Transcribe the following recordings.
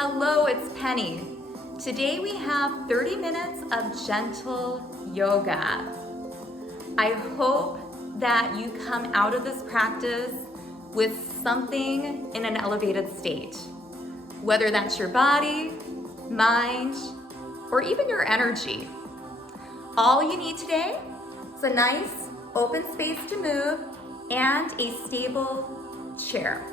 Hello, it's Penny. Today we have 30 minutes of gentle yoga. I hope that you come out of this practice with something in an elevated state, whether that's your body, mind, or even your energy. All you need today is a nice open space to move and a stable chair.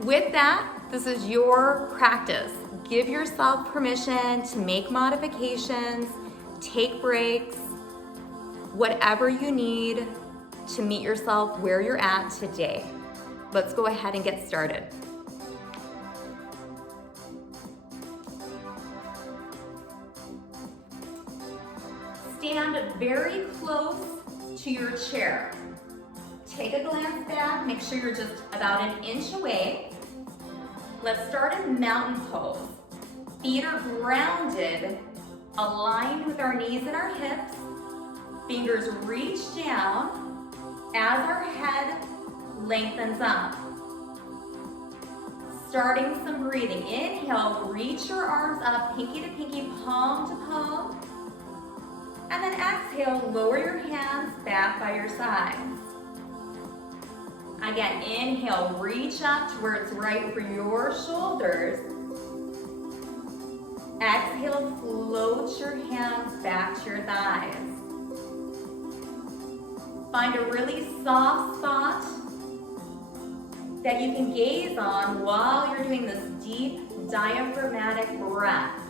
With that, this is your practice. Give yourself permission to make modifications, take breaks, whatever you need to meet yourself where you're at today. Let's go ahead and get started. Stand very close to your chair. Take a glance back, make sure you're just about an inch away. Let's start in mountain pose. Feet are grounded, aligned with our knees and our hips. Fingers reach down as our head lengthens up. Starting some breathing. Inhale, reach your arms up, pinky to pinky, palm to palm. And then exhale, lower your hands back by your sides. Again, inhale, reach up to where it's right over your shoulders. Exhale, float your hands back to your thighs. Find a really soft spot that you can gaze on while you're doing this deep diaphragmatic breath.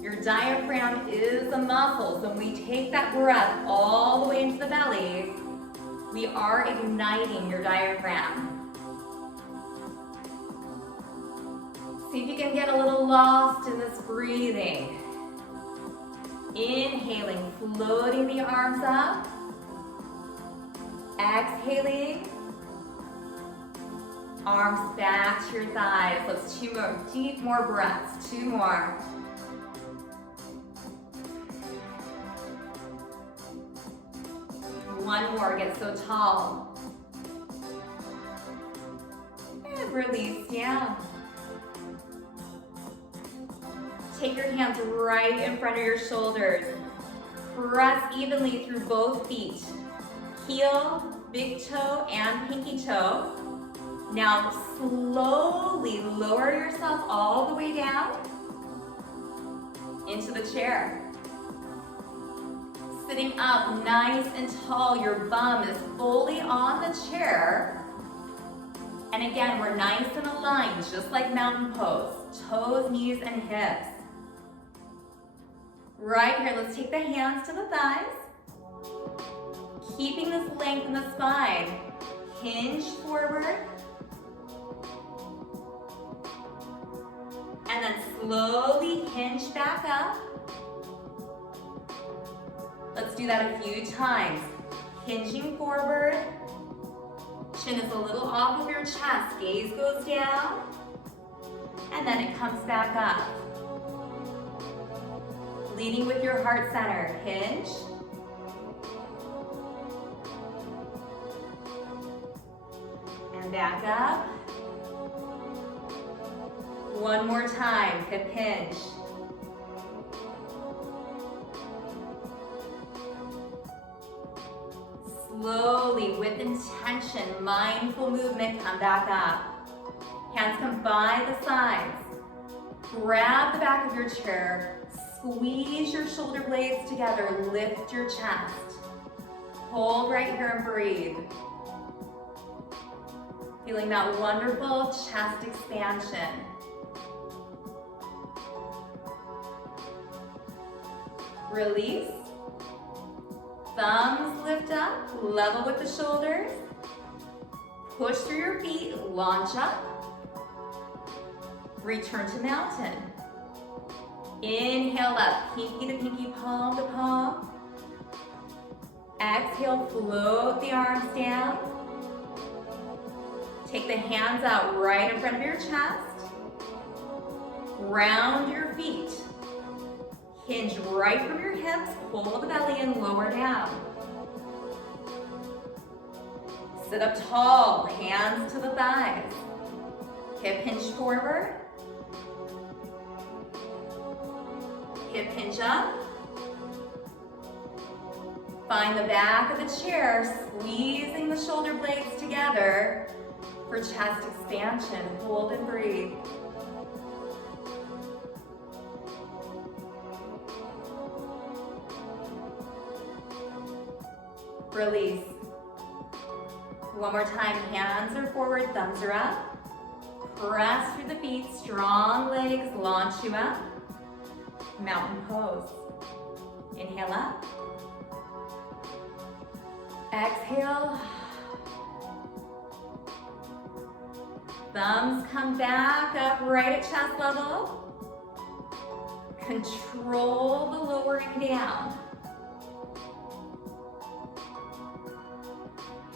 Your diaphragm is a muscle, so when we take that breath all the way into the belly, we are igniting your diaphragm. See if you can get a little lost in this breathing. Inhaling, floating the arms up. Exhaling, arms back to your thighs. Let's two more, deep more breaths, two more. One more, get so tall. And release down. Take your hands right in front of your shoulders. Press evenly through both feet. Heel, big toe, and pinky toe. Now slowly lower yourself all the way down into the chair. Sitting up nice and tall, your bum is fully on the chair. And again, we're nice and aligned, just like mountain pose. Toes, knees, and hips. Right here, let's take the hands to the thighs. Keeping this length in the spine. Hinge forward. And then slowly hinge back up. Let's do that a few times. Hinging forward. Chin is a little off of your chest. Gaze goes down. And then it comes back up. Leading with your heart center. Hinge. And back up. One more time. Hip hinge. Slowly, with intention, mindful movement, come back up. Hands come by the sides. Grab the back of your chair. Squeeze your shoulder blades together. Lift your chest. Hold right here and breathe. Feeling that wonderful chest expansion. Release. Thumbs lift up, level with the shoulders. Push through your feet, launch up. Return to mountain. Inhale up, pinky to pinky, palm to palm. Exhale, float the arms down. Take the hands out right in front of your chest. Round your feet. Hinge right from your hips, pull the belly in, lower down. Sit up tall, hands to the thighs. Hip hinge forward. Hip hinge up. Find the back of the chair, squeezing the shoulder blades together for chest expansion. Hold and breathe. Release. One more time, hands are forward, thumbs are up. Press through the feet, strong legs launch you up. Mountain pose. Inhale up. Exhale. Thumbs come back up right at chest level. Control the lowering down.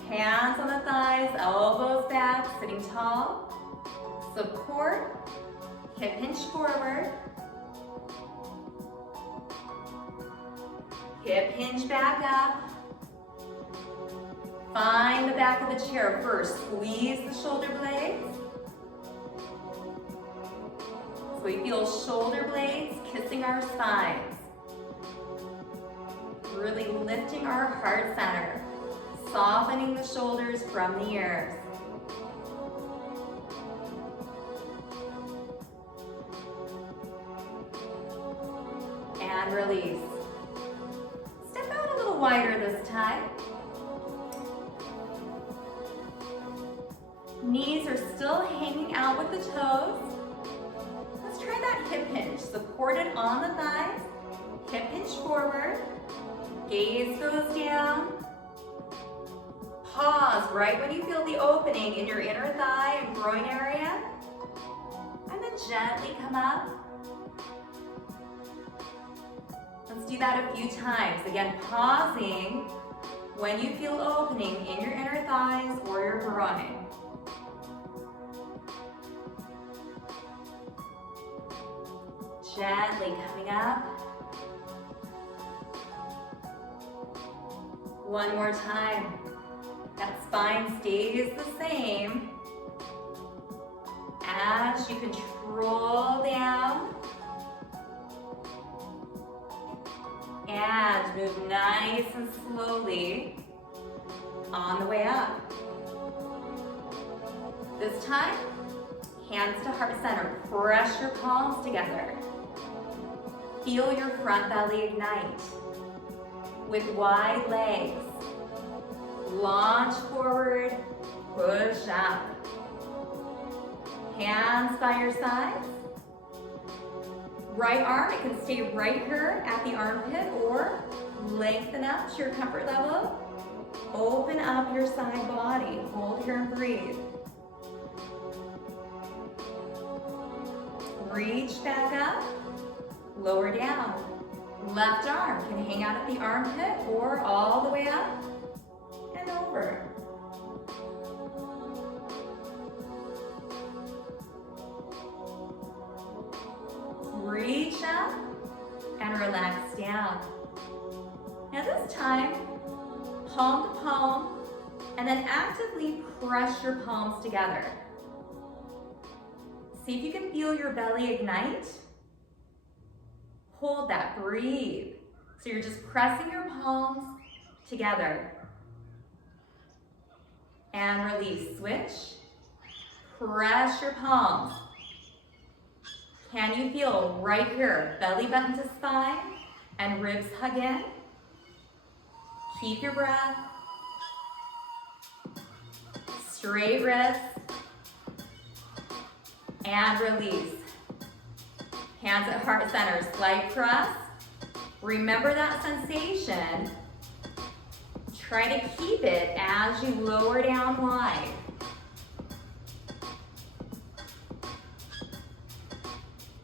Hands on the thighs, elbows back, sitting tall. Support, hip hinge forward. Hip hinge back up. Find the back of the chair first. Squeeze the shoulder blades. So we feel shoulder blades kissing our spines. Really lifting our heart center. Softening the shoulders from the ears. And release. Step out a little wider this time. Knees are still hanging out with the toes. Let's try that hip hinge. Supported on the thighs. Hip hinge forward. Gaze goes down. Pause right when you feel the opening in your inner thigh and groin area. And then gently come up. Let's do that a few times. Again, pausing when you feel opening in your inner thighs or your groin. Gently coming up. One more time. That spine stays the same as you control down and move nice and slowly on the way up. This time, hands to heart center. Press your palms together. Feel your front belly ignite with wide legs. Launch forward, push up. Hands by your sides. Right arm, it can stay right here at the armpit or lengthen up to your comfort level. Open up your side body. Hold here and breathe. Reach back up, lower down. Left arm can hang out at the armpit or all the way up. Over. Reach up and relax down. Now this time, palm to palm, and then actively press your palms together. See if you can feel your belly ignite. Hold that, breathe. So you're just pressing your palms together. And release, switch. Press your palms. Can you feel right here, belly button to spine and ribs hug in? Keep your breath. Straight wrists. And release. Hands at heart center, slight press. Remember that sensation. Try to keep it as you lower down wide.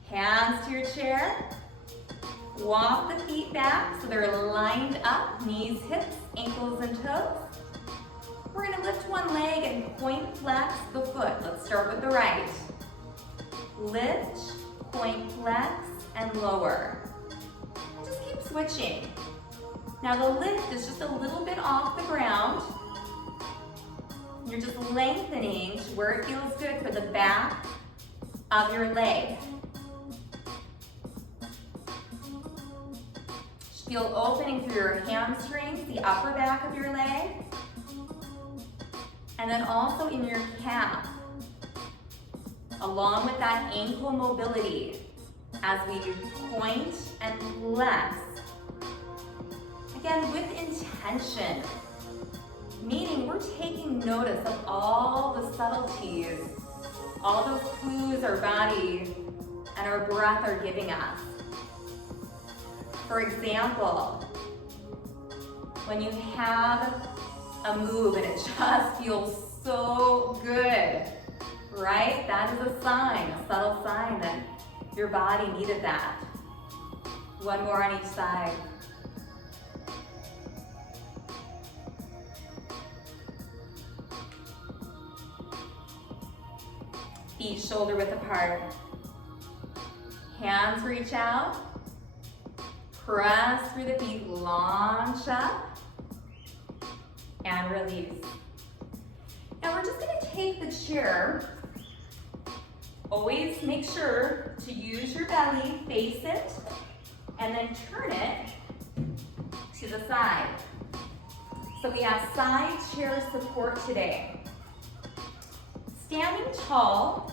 Hands to your chair. Walk the feet back so they're lined up, knees, hips, ankles, and toes. We're gonna lift one leg and point flex the foot. Let's start with the right. Lift, point flex, and lower. And just keep switching. Now the lift is just a little bit off the ground. You're just lengthening to where it feels good for the back of your leg. Feel opening through your hamstrings, the upper back of your leg, and then also in your calf, along with that ankle mobility as we point and flex. Again, with intention, meaning we're taking notice of all the subtleties, all those clues our body and our breath are giving us. For example, when you have a move and it just feels so good, right? That is a sign, a subtle sign that your body needed that. One more on each side. Feet shoulder width apart. Hands reach out. Press through the feet, launch up, and release. Now we're just going to take the chair. Always make sure to use your belly, face it, and then turn it to the side. So we have side chair support today. Standing tall,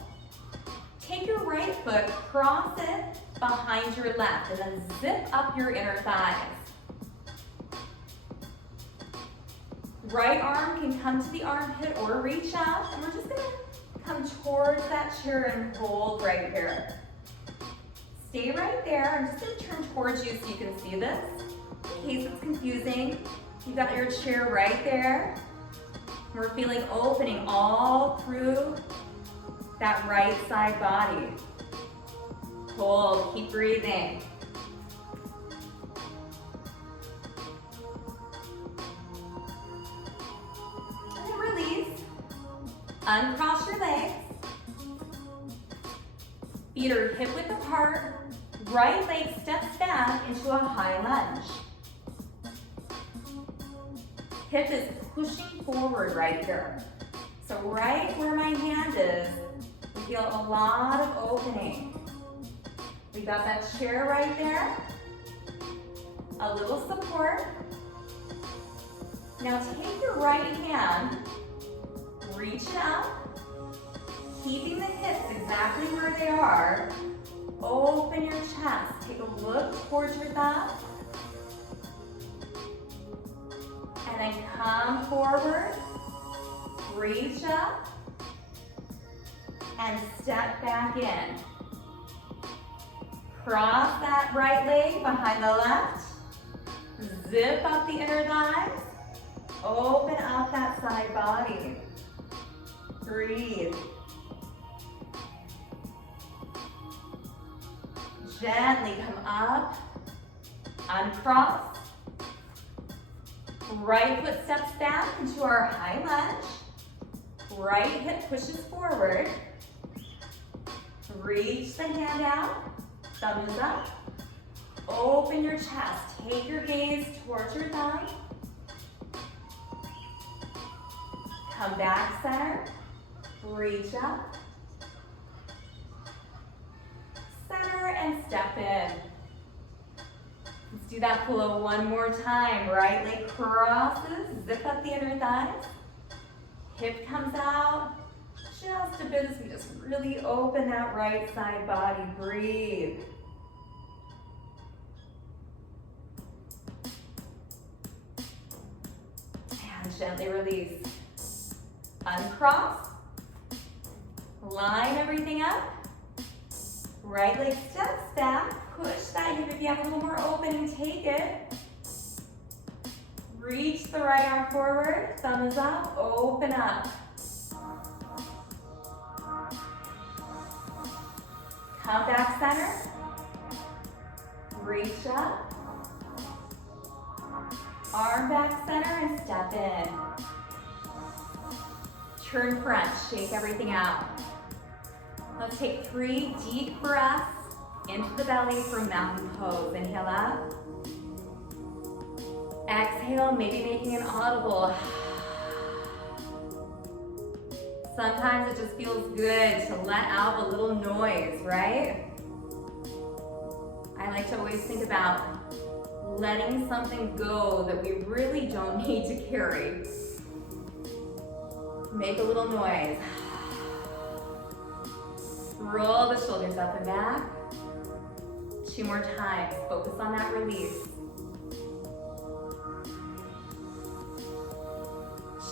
take your right foot, cross it behind your left, and then zip up your inner thighs. Right arm can come to the armpit or reach out, and we're just gonna come towards that chair and hold right here. Stay right there. I'm just gonna turn towards you so you can see this. In case it's confusing, you got your chair right there. We're feeling opening all through that right side body. Hold, keep breathing. And then release. Uncross your legs. Feet are hip width apart. Right leg steps back into a high lunge. Hip is pushing forward right here. So right where my hand is, we feel a lot of opening. We got that chair right there. A little support. Now take your right hand, reach it up, keeping the hips exactly where they are. Open your chest. Take a look towards your thigh. And then come forward, reach up, and step back in. Cross that right leg behind the left. Zip up the inner thighs. Open up that side body. Breathe. Gently come up, uncross. Right foot steps back into our high lunge. Right hip pushes forward. Reach the hand out, thumb is up. Open your chest, take your gaze towards your thigh. Come back center, reach up. Center and step in. Let's do that flow one more time. Right leg crosses, zip up the inner thighs. Hip comes out just a bit as we just really open that right side body. Breathe. And gently release. Uncross. Line everything up. Right leg steps back. Push that hip. If you have a little more opening, take it. Reach the right arm forward. Thumb is up. Open up. Come back center. Reach up. Arm back center and step in. Turn front. Shake everything out. Let's take 3 deep breaths into the belly for mountain pose. Inhale up. Exhale, maybe making an audible. Sometimes it just feels good to let out a little noise, right? I like to always think about letting something go that we really don't need to carry. Make a little noise. Roll the shoulders up and back. 2 more times. Focus on that release.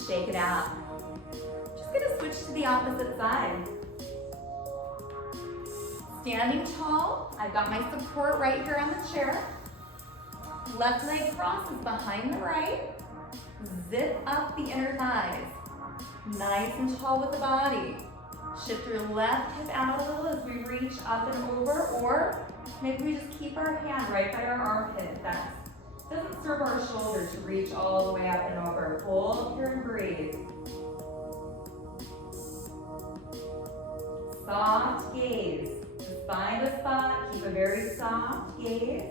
Shake it out. Just gonna switch to the opposite side. Standing tall, I've got my support right here on the chair. Left leg crosses behind the right. Zip up the inner thighs. Nice and tall with the body. Shift your left hip out a little as we reach up and over, or maybe we just keep our hand right by our armpit. That doesn't serve our shoulder to reach all the way up and over. Hold here and breathe. Soft gaze. Just find a spot, keep a very soft gaze.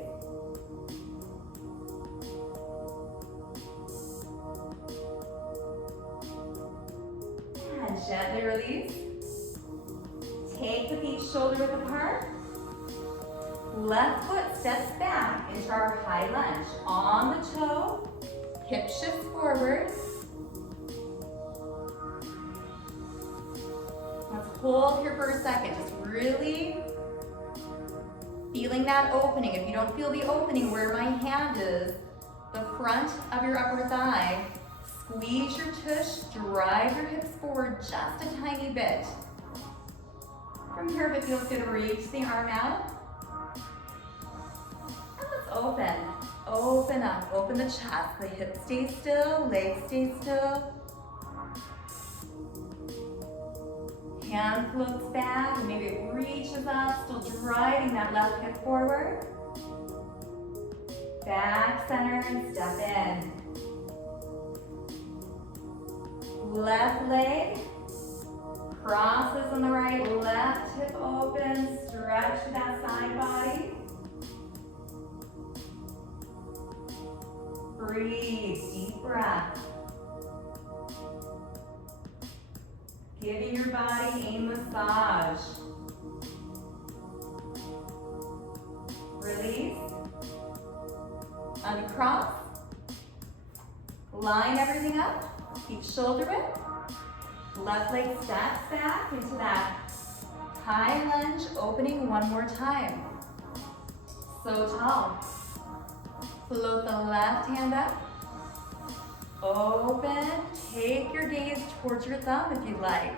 And gently release. Take the feet shoulder width apart. Left foot steps back into our high lunge. On the toe, hip shifts forward. Let's hold here for a second. Just really feeling that opening. If you don't feel the opening where my hand is, the front of your upper thigh, squeeze your tush, drive your hips forward just a tiny bit. From here, if it feels good, reach the arm out. And let's open. Open up, open the chest. The hips stay still, legs stay still. Hand floats back, and maybe it reaches up, still driving that left hip forward. Back center and step in. Left leg crosses on the right, left hip open, stretch that side body. Breathe, deep breath. Giving your body a massage. Release. Uncross. Line everything up. Keep shoulder width. Left leg stacks back into that high lunge, opening one more time. So tall. Float the left hand up. Open. Take your gaze towards your thumb if you'd like.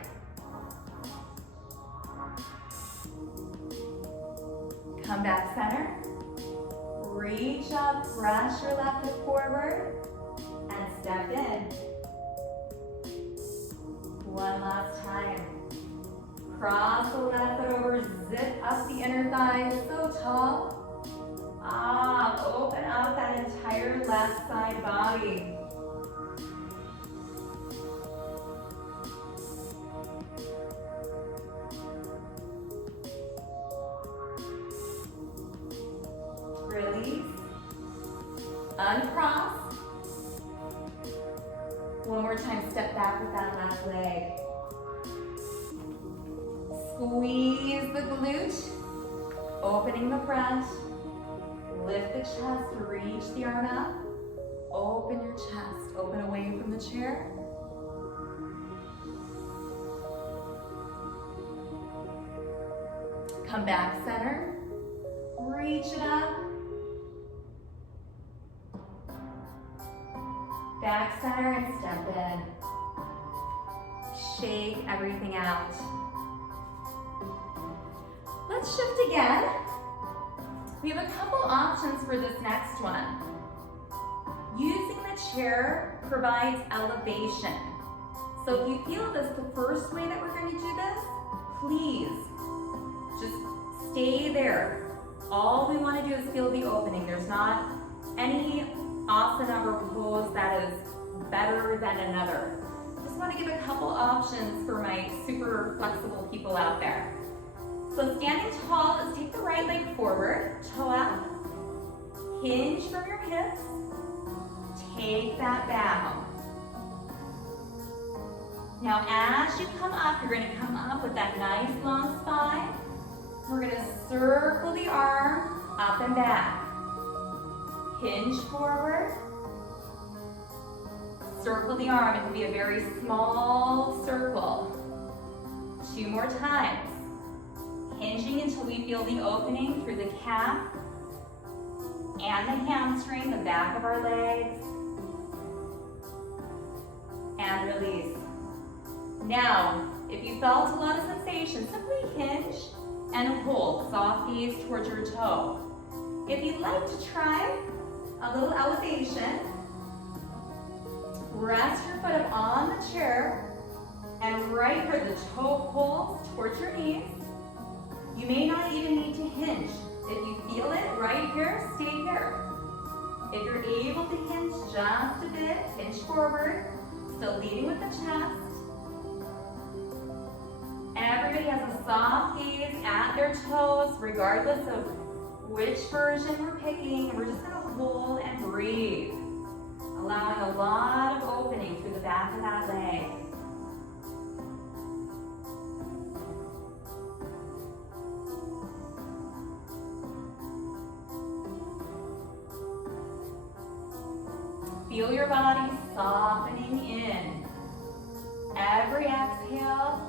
Come back center. Reach up, press your left hip forward, and step in. One last time. Cross the left foot over, zip up the inner thighs, so tall. Open up that entire left side body. Release. Uncross. One more time, step back with that left leg. Squeeze the glute, opening the front. Lift the chest, reach the arm up. Open your chest, open away from the chair. Come back center, reach it up. Back center and step in. Shake everything out. Let's shift again. We have a couple options for this next one. Using the chair provides elevation. So if you feel this the first way that we're going to do this, please just stay there. All we want to do is feel the opening. There's not any asana or pose that is better than another. Just want to give a couple options for my super flexible people out there. So standing tall, let's take the right leg forward, toe up, hinge from your hips, take that bow. Now as you come up, you're going to come up with that nice long spine. We're going to circle the arm up and back. Hinge forward. Circle the arm. It can be a very small circle. 2 more times. Hinging until we feel the opening through the calf and the hamstring, the back of our legs. And release. Now, if you felt a lot of sensation, simply hinge and hold. Soft gaze towards your toe. If you'd like to try a little elevation, rest your foot up on the chair and right where the toe pulls towards your knees. You may not even need to hinge. If you feel it right here, stay here. If you're able to hinge just a bit, hinge forward, still leading with the chest. Everybody has a soft gaze at their toes, regardless of which version we're picking. We're just gonna hold and breathe, allowing a lot of opening through the back of that leg. Feel your body softening in. Every exhale,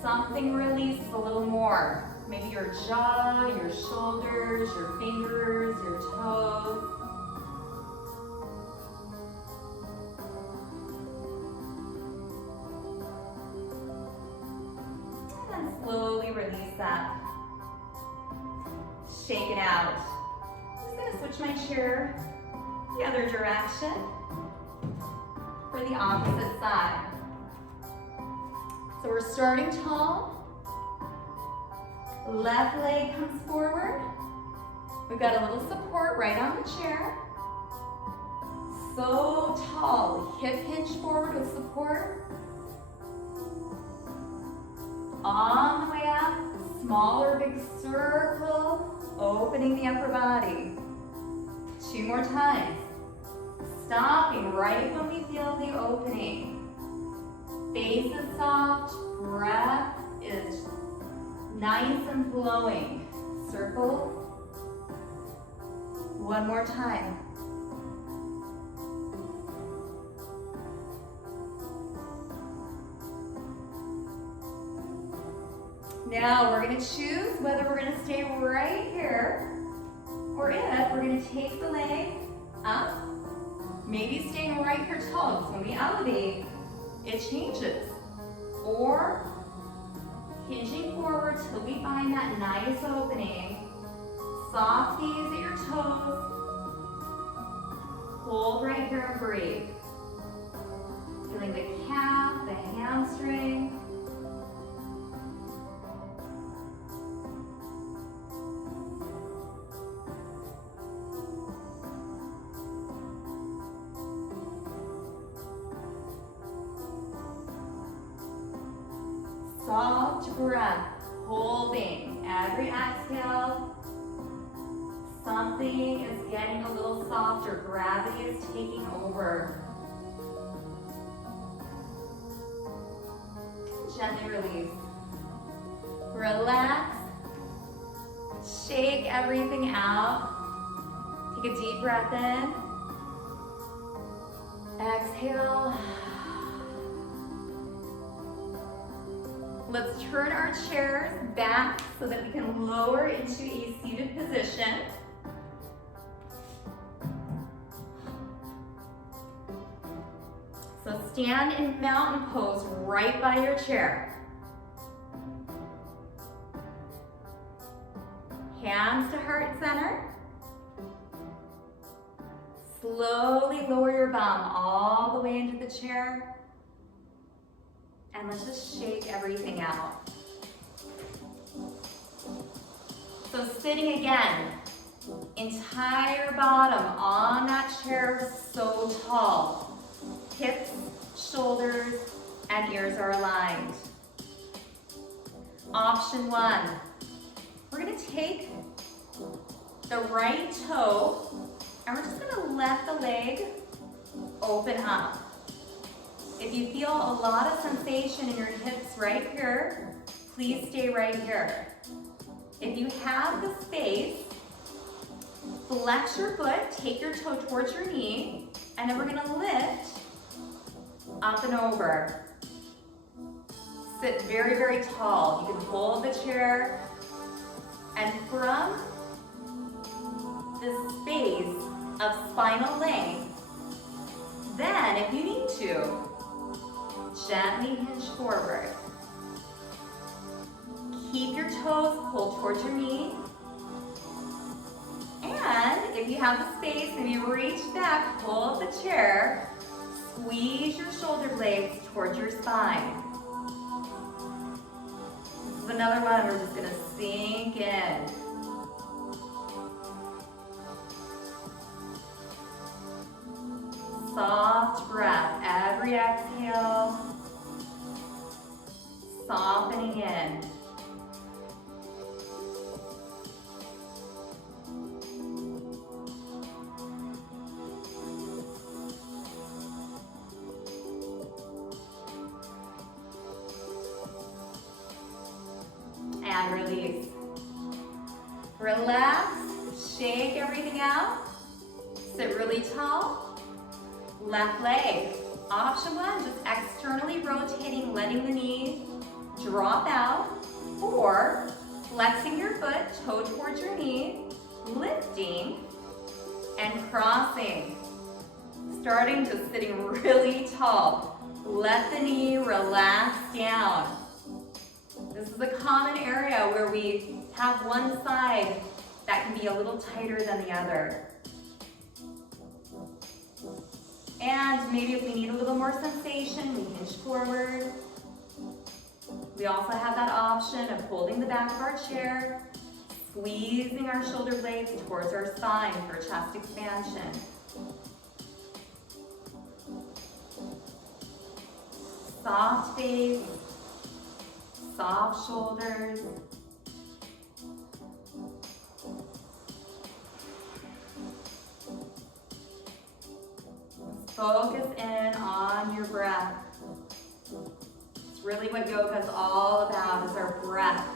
something releases a little more. Maybe your jaw, your shoulders, your fingers, your toes. And then slowly release that. Shake it out. I'm just gonna switch my chair the other direction for the opposite side. So we're starting tall. Left leg comes forward. We've got a little support right on the chair. So tall. Hip hinge forward with support. On the way up, smaller big circle, opening the upper body. 2 more times. Stopping right when we feel the opening. Face is soft, breath is nice and flowing. Circle. 1 more time. Now we're going to choose whether we're going to stay right here or if we're going to take the leg up, maybe staying right here tall. So when we elevate, it changes. Or hinging forward till we find that nice opening. Soft gaze at your toes. Hold right here and breathe. Feeling the calf, the hamstring. Soft breath, holding. Every exhale, something is getting a little softer. Gravity is taking over. Gently release. Relax. Shake everything out. Take a deep breath in. Exhale. Let's turn our chairs back so that we can lower into a seated position. So stand in mountain pose right by your chair. Hands to heart center. Slowly lower your bum all the way into the chair. And let's just shake everything out. So sitting again, entire bottom on that chair, so tall. Hips, shoulders, and ears are aligned. Option 1, we're gonna take the right toe and we're just gonna let the leg open up. If you feel a lot of sensation in your hips right here, please stay right here. If you have the space, Flex your foot, take your toe towards your knee, and then we're gonna lift up and over. Sit very, very tall. You can hold the chair, and from this space of spinal length, then if you need to, gently hinge forward. Keep your toes pulled towards your knee. And if you have the space and you reach back, pull up the chair, squeeze your shoulder blades towards your spine. This is another one we're just gonna sink in. Soft breath, every exhale, softening in. And release. Relax, shake everything out. Sit really tall. Left leg. Option one, just externally rotating, letting the knee drop out. Or flexing your foot, toe towards your knee, lifting and crossing. Starting to sitting really tall. Let the knee relax down. This is a common area where we have one side that can be a little tighter than the other. And maybe if we need a little more sensation, we hinge forward. We also have that option of holding the back of our chair, squeezing our shoulder blades towards our spine for chest expansion. Soft face, soft shoulders. Focus in on your breath. It's really what yoga is all about, is our breath.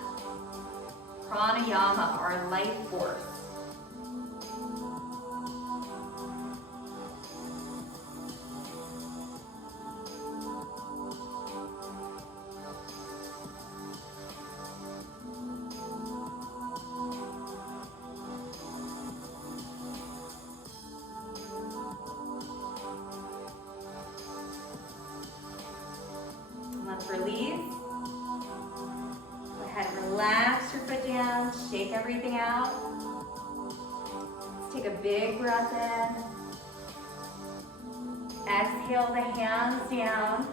Pranayama, our life force. Let's release. Go ahead and relax your foot down, shake everything out. Let's take a big breath in. Exhale the hands down.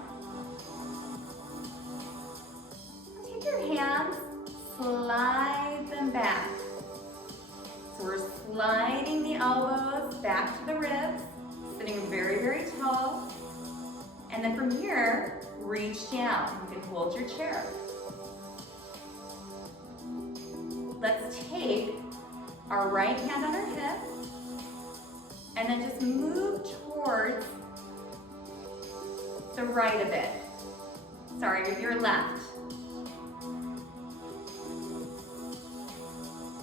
Take your hands, slide them back. So we're sliding the elbows back to the ribs, sitting very, very tall. And then from here, reach down. You can hold your chair. Let's take our right hand on our hip and then just move towards the right a bit. Sorry, with your left.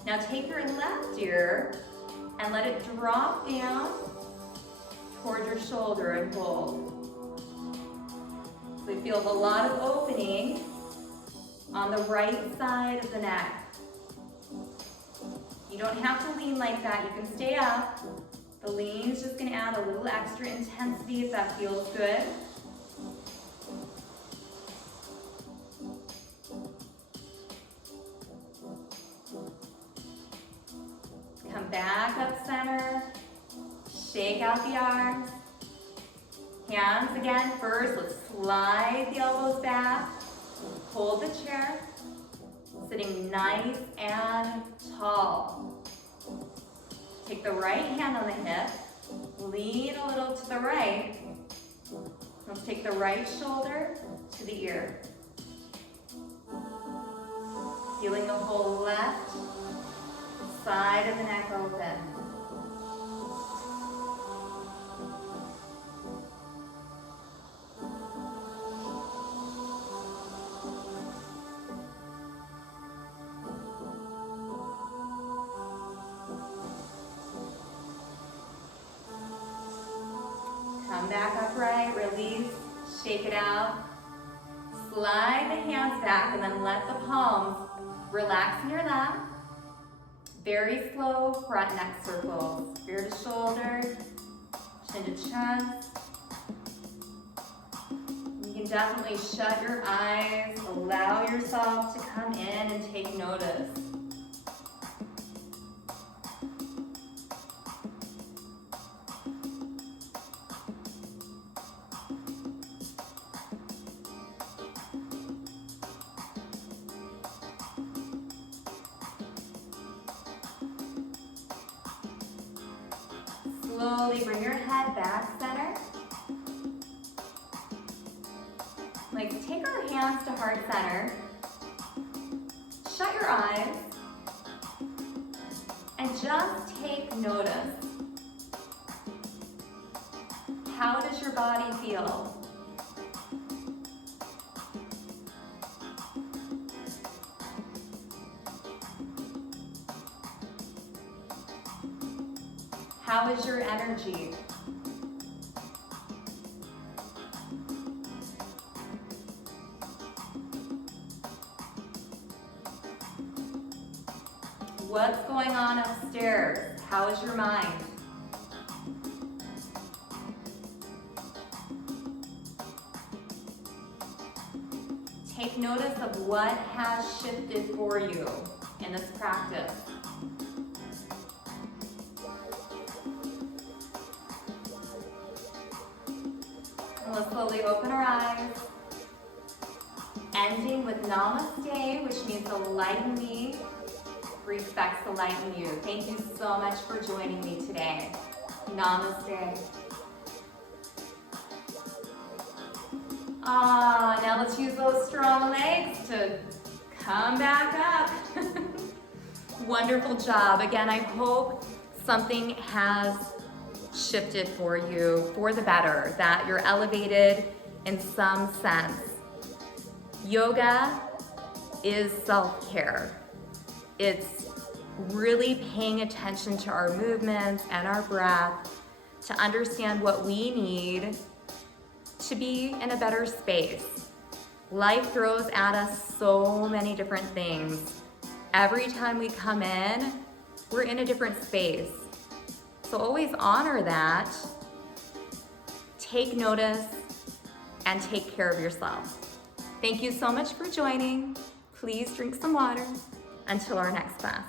Now take your left ear and let it drop down towards your shoulder and hold. So we feel a lot of opening on the right side of the neck. You don't have to lean like that. You can stay up. The lean is just going to add a little extra intensity if that feels good. Come back up center. Shake out the arms. Hands again first. Let's slide the elbows back. Hold the chair. Sitting nice and tall. Take the right hand on the hip. Lean a little to the right. Let's take the right shoulder to the ear. Feeling the whole left side of the neck open. Come back upright, release, shake it out. Slide the hands back and then let the palms relax in your lap. Very slow front neck circles. Ear to shoulder, chin to chest. You can definitely shut your eyes, allow yourself to come in and take notice. Slowly bring your head back center. Like, take our hands to heart center. Shut your eyes. And just take notice. How does your body feel? How is your energy? What's going on upstairs? How is your mind? Take notice of what has shifted for you in this practice. Let's slowly open our eyes, ending with namaste, which means the light in me respects the light in you. Thank you so much for joining me today. Namaste. Now let's use those strong legs to come back up. Wonderful job. Again, I hope something has shifted for you for the better, that you're elevated in some sense. Yoga is self-care. It's really paying attention to our movements and our breath to understand what we need to be in a better space. Life throws at us so many different things. Every time we come in, we're in a different space. So always honor that, take notice, and take care of yourself. Thank you so much for joining. Please drink some water. Until our next class.